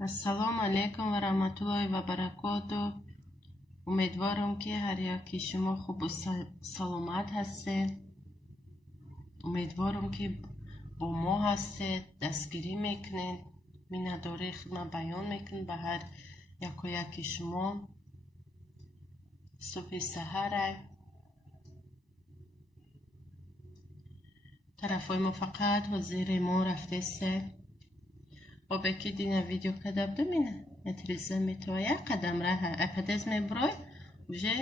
السلام علیکم و رحمت الله و برکاته. امیدوارم که هر یکی شما خوب و سلامت هستید. امیدوارم که با ما هستید، دستگیری میکنید، مینداری خدمت بیان میکنید به هر یک و یکی شما. صبح سحر طرفای ما فقط حضیر ما رفته سه و بکی دینا ویدیو کداب دمینه اتریزه میتوه یک قدم راه اپدز میبروی вже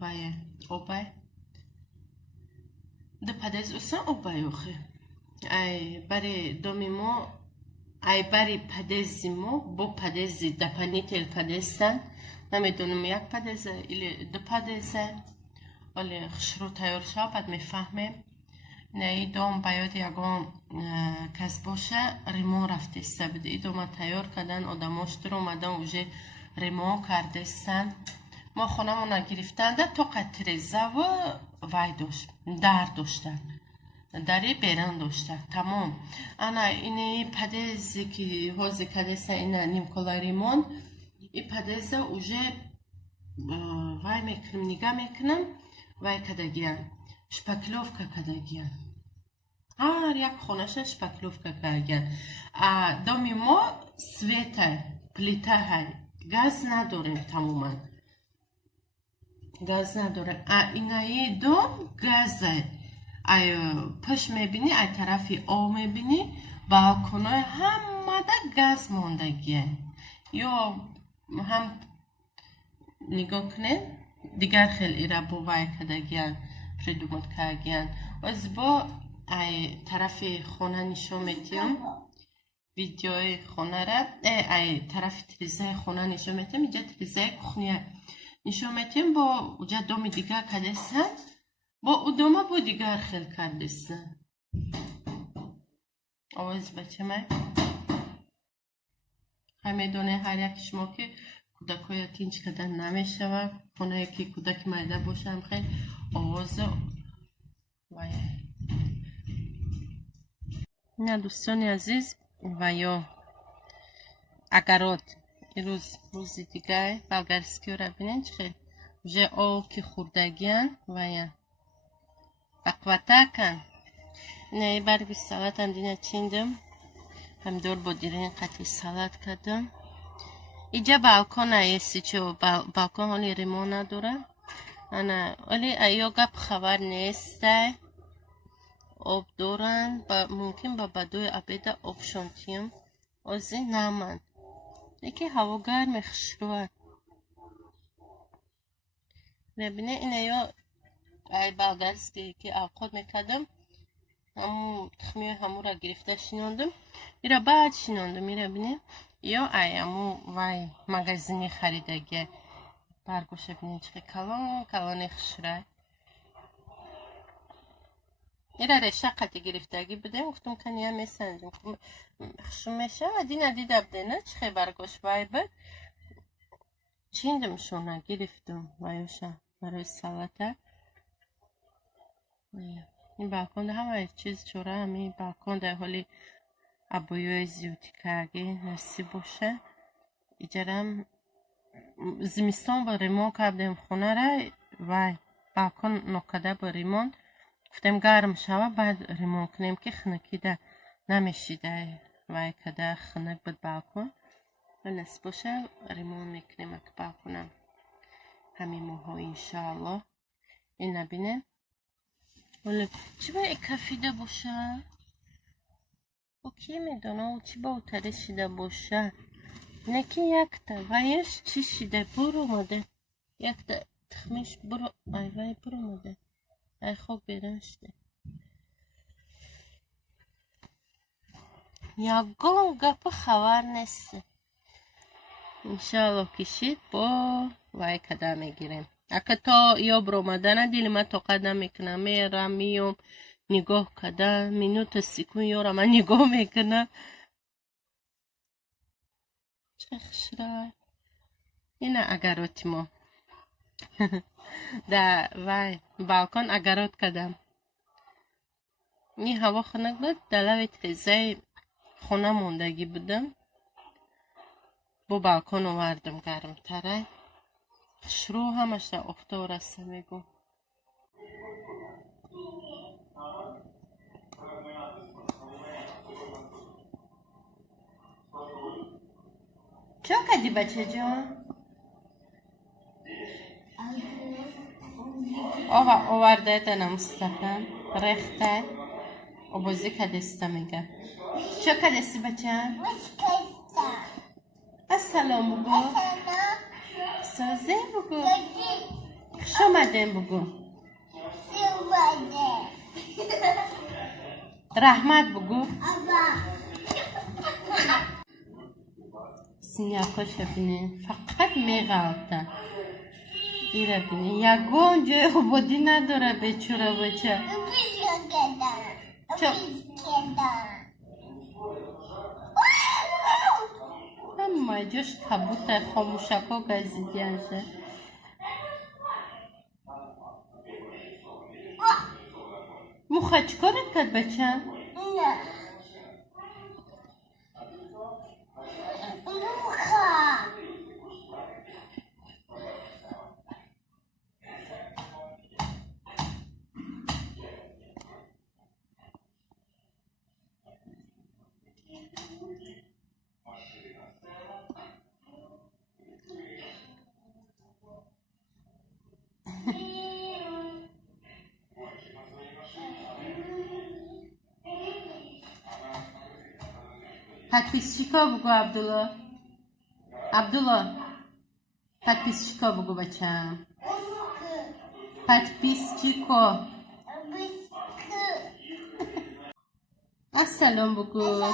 вая обай да падез усан обай охе ай бари доми мо ай бари падези мо бо падези дапанител падестан намедонам як падеза или ду падеза вале хушру тайёр шава баъд мефаҳмем ин дом ба ёди ягон кас боша ремон рафтеста буд ин дома тайёр кардан одамош дур омадан уже ремон кардестан мо хонамона гирифтанда то қатрезаву вай дошт дар дошта дари беран дошта тамом ана ини падези ки ҳози кадеса ина нимкола ремон и падеза уже вай мекунам нига мекунам вай кадагиян шпакловка кадагиян ҳар як хонаша шпакловка кадагиян доми мо света плита ҳай газ надорем тамоман газ надорем инаи дом газа ай пӯш мебинӣ ай тарафи об мебинӣ балконои ҳамада газ мондагия ё ҳам нигоҳ кунед дигар хел ира бо вай кадагиян придумат кардагиян озбо ай тарафи хона нишон метиҳам видеои хонара ай тарафи тирезаи хона нишон метиҳам инҷа тирезаи кухня нишон метиҳам бо уҷа доми дигар кардестан бо удома бо дигар хел кардестан овоз бачамай ҳай медонед ҳар яки шумо ки кӯдакҳоя тинҷ кардан намешавад хонае ки кӯдаки майда бошам хел овозу ина дӯстони азиз ва ё агарот ирӯз рӯзи дигар болгарскиёра бинед чӣ хел уже ол ки хӯрдагиян вая бақватакан инаи барги салатам дина чиндам помидор бо дирин қатъи салат кардам инҷа балкона ести чо балкон ҳоли ремон надора ана оли ё гап хабар нестай об доранд мумкин ба бадои абеда обшон тиям ози наманд яке ҳаво гарме хушрӯад мебине ина ё ай болгарски ки авқот мекардам ҳамун тухмиёи ҳамура гирифта шинондам ира баъд шинондам ира бине ё ай ҳамун вай магазини харидагия баргоша бинем чӣ калон калони хушрай ира реша қатъи гирифтагӣ будем гуфтам кания месанҷам хушум мешавад ина дида будена чӣ хел баргош вай буд чиндам шона гирифтам ваёша барои салата ин балконда ҳамаи чиз чора ҳамин балкон дар ҳоли абоёи зиёдикарагӣ насиб боша иҷарам зимистон ба ремон кардем хонара вай балкон нокарда ба ремон гуфтем гарм шава баъд ремон кунем ки хунукида намешида вай када хунук буд балкон насиб боша ремон мекунем ак балконам ҳамин моҳҳо иншааллоҳ ина бинем чӣ ба кафида боша ки медона чӣ ба утаре шида боша неки якта ваяш чӣ шида бур омада якта тухмиш бур айвай бур омада ай хок беран шида ягон гапа хабар неста иншааллоҳ кишид бо вай када мегирем ака то ё буромадана дили ман тоқат намекунам мерам миём нигоҳ кардан минута секунд ёра ман нигоҳ мекунам чӣ хушрай ина агароти мо да вай балкон агарот кардам ин ҳаво хунук буд дар лави тирезаи хона мондагӣ будам بو بالکن آوردم گرمتره شروع همش در افته رسته میگو چه کدی بچه جان؟ آورده دنم مستقیم ریخته و بازی کدسته میگه چه کدستی بچه؟ السلام بگو سازه بگو خوش آمدین بگو رحمت بگو سینیاکاش بینین فقط میغلطن ایره بینین یگون جای عبودی نداره بیچوره بچه همه جاش کبوتر خاموشکا گزیدینشه موخه چکارت کرد بچه؟ подписчика بگو عبدالله عبدالله подписчика بگو بچم подписчика السلام بگو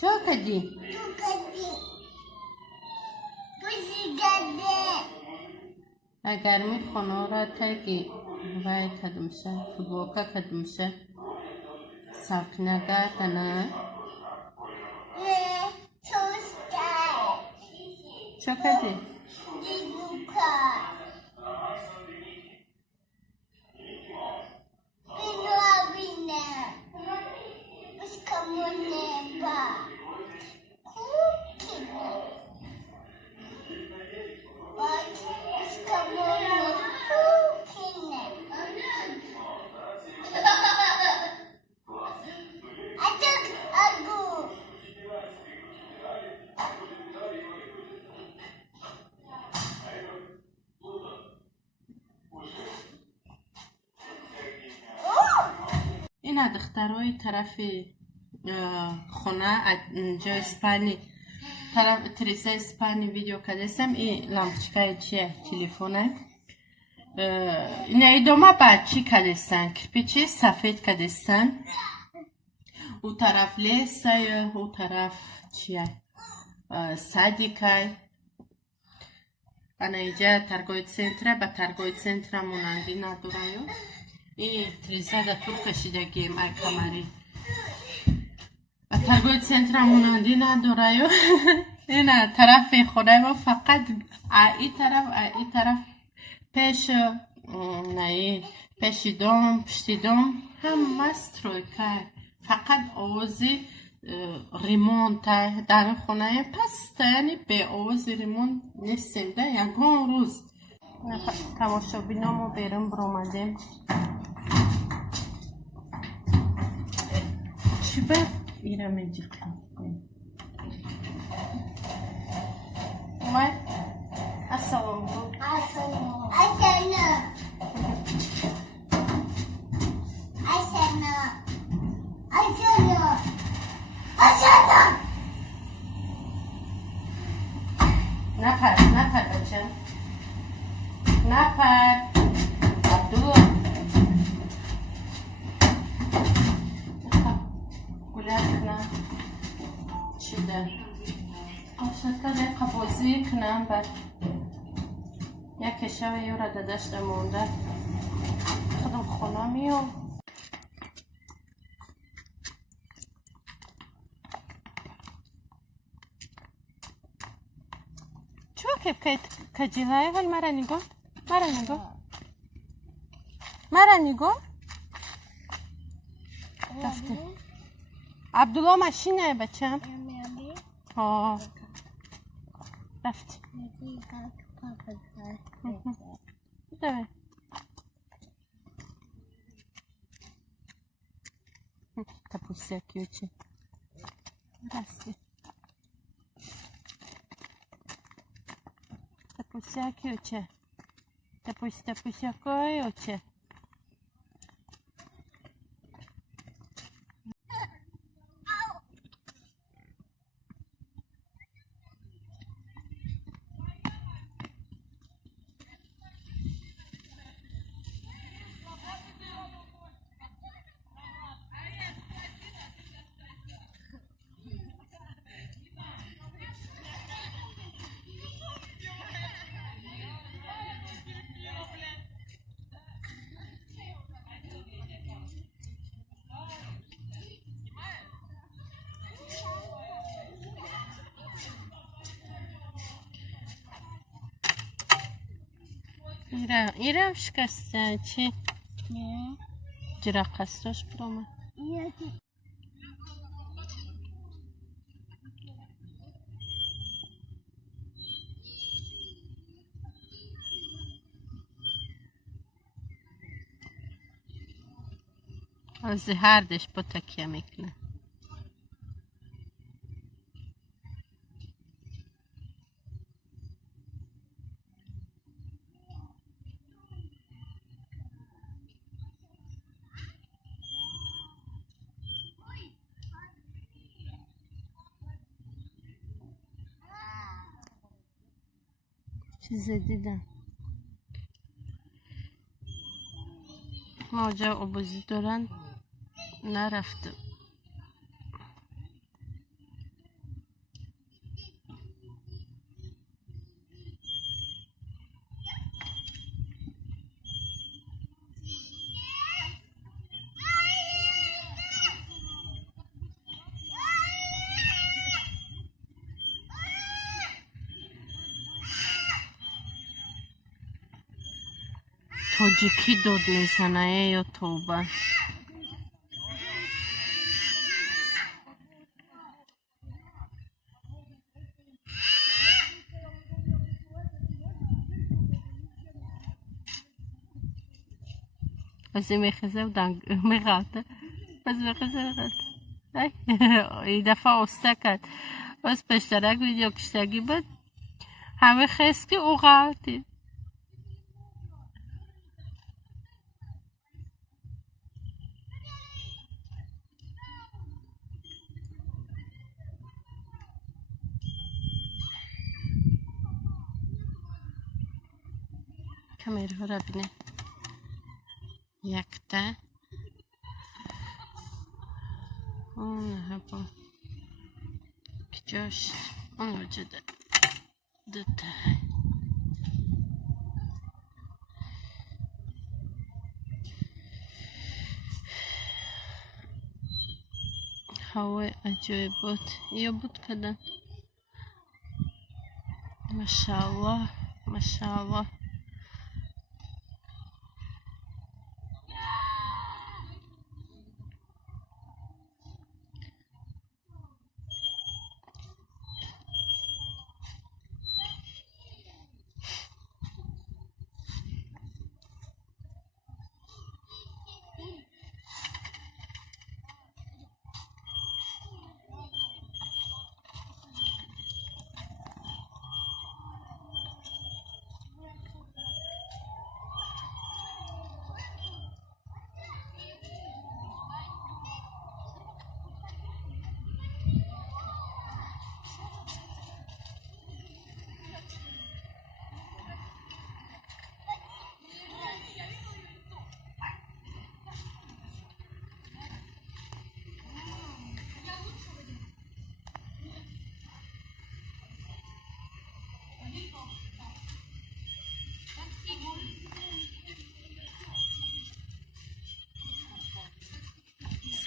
چه کدی؟ اگر میخونه را تاکی وای کدومشه فوتبولکا کدومشه ساکنگه کنه چه کدی؟ این دخترای طرف خونه جا اسپانی طرف تریسه اسپانی ویدیو کدستم این لامپچکای چیه تلفونه این ایدوما بعد چی کدستن کرپیچی سفید کدستن او طرف لیسه او طرف چیه سادیکای انا اینجا ترگوی سنتره با ترگوی سنتره مونندی ندارایو این تریزه دا طول کشیدگیم ای کمری و ترگوی سنتره مونندی ندارایو این طرف خونه ما فقط ای طرف پیش نه پیش دوم پشتی دوم هم مسترویکه فقط آوازی ریمون در خونه پس یعنی به آواز ریمون نیستیم ده یکون روز تماشا بینامو بیرون برامدیم چی بر ایره میجی کنیم اومد السلام بگو السلام نپر بچه نپر عبدالله گلت کنم چی ده شکل قبازی کنم بر یک شب یه را دادشت مونده خودم خونه میام چوه که کجیلای هل مرا نگاه مرا نگاه رفته. عبدالله ماشینه بچم. ها رفت. بده. Tapusya kyoche. Rasti. Tapusya kyoche. Tapusya kyoche. ایرم شکسته چی؟ نه جرق هستش برامه از هر دش با تکیه میکنه چیز دیدم موجه عبوزی دارن نرفتم تاجیکی داد میزنه یا توبه از این میخزه و دنگ میغلطه از میخزه میغلطه این دفعه استه کرد از پشترک ویدیو کشتگی بود همه خیست که او غلطی کامیر ها را بینه یکتا اون هبا کجاش اون رو جده دوتا هوای عجایب بود یا بود کدن ماشاءالله ماشاءالله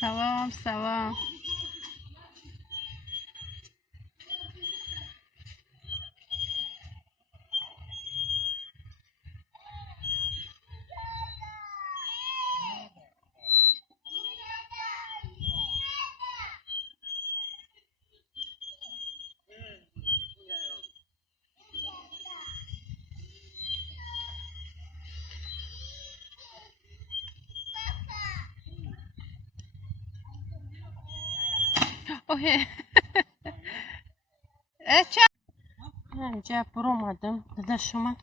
سلام سلام اوه چه اینجا برو اومدم داداش اومد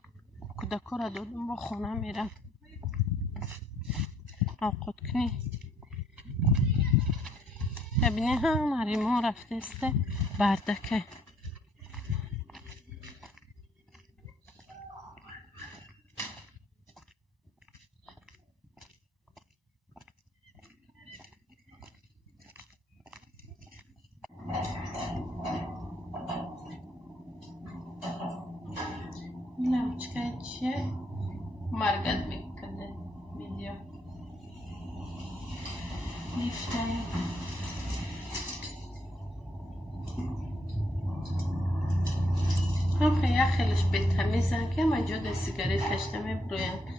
کودکو را دادم با خونه میرم اوقات کنی ببینی هم ریمون رفته است بردکه Naučka će margat mikade video. Liftay. هم خیلی خیلیش بهتمیزن که من جدا سیگاری کشتم برویم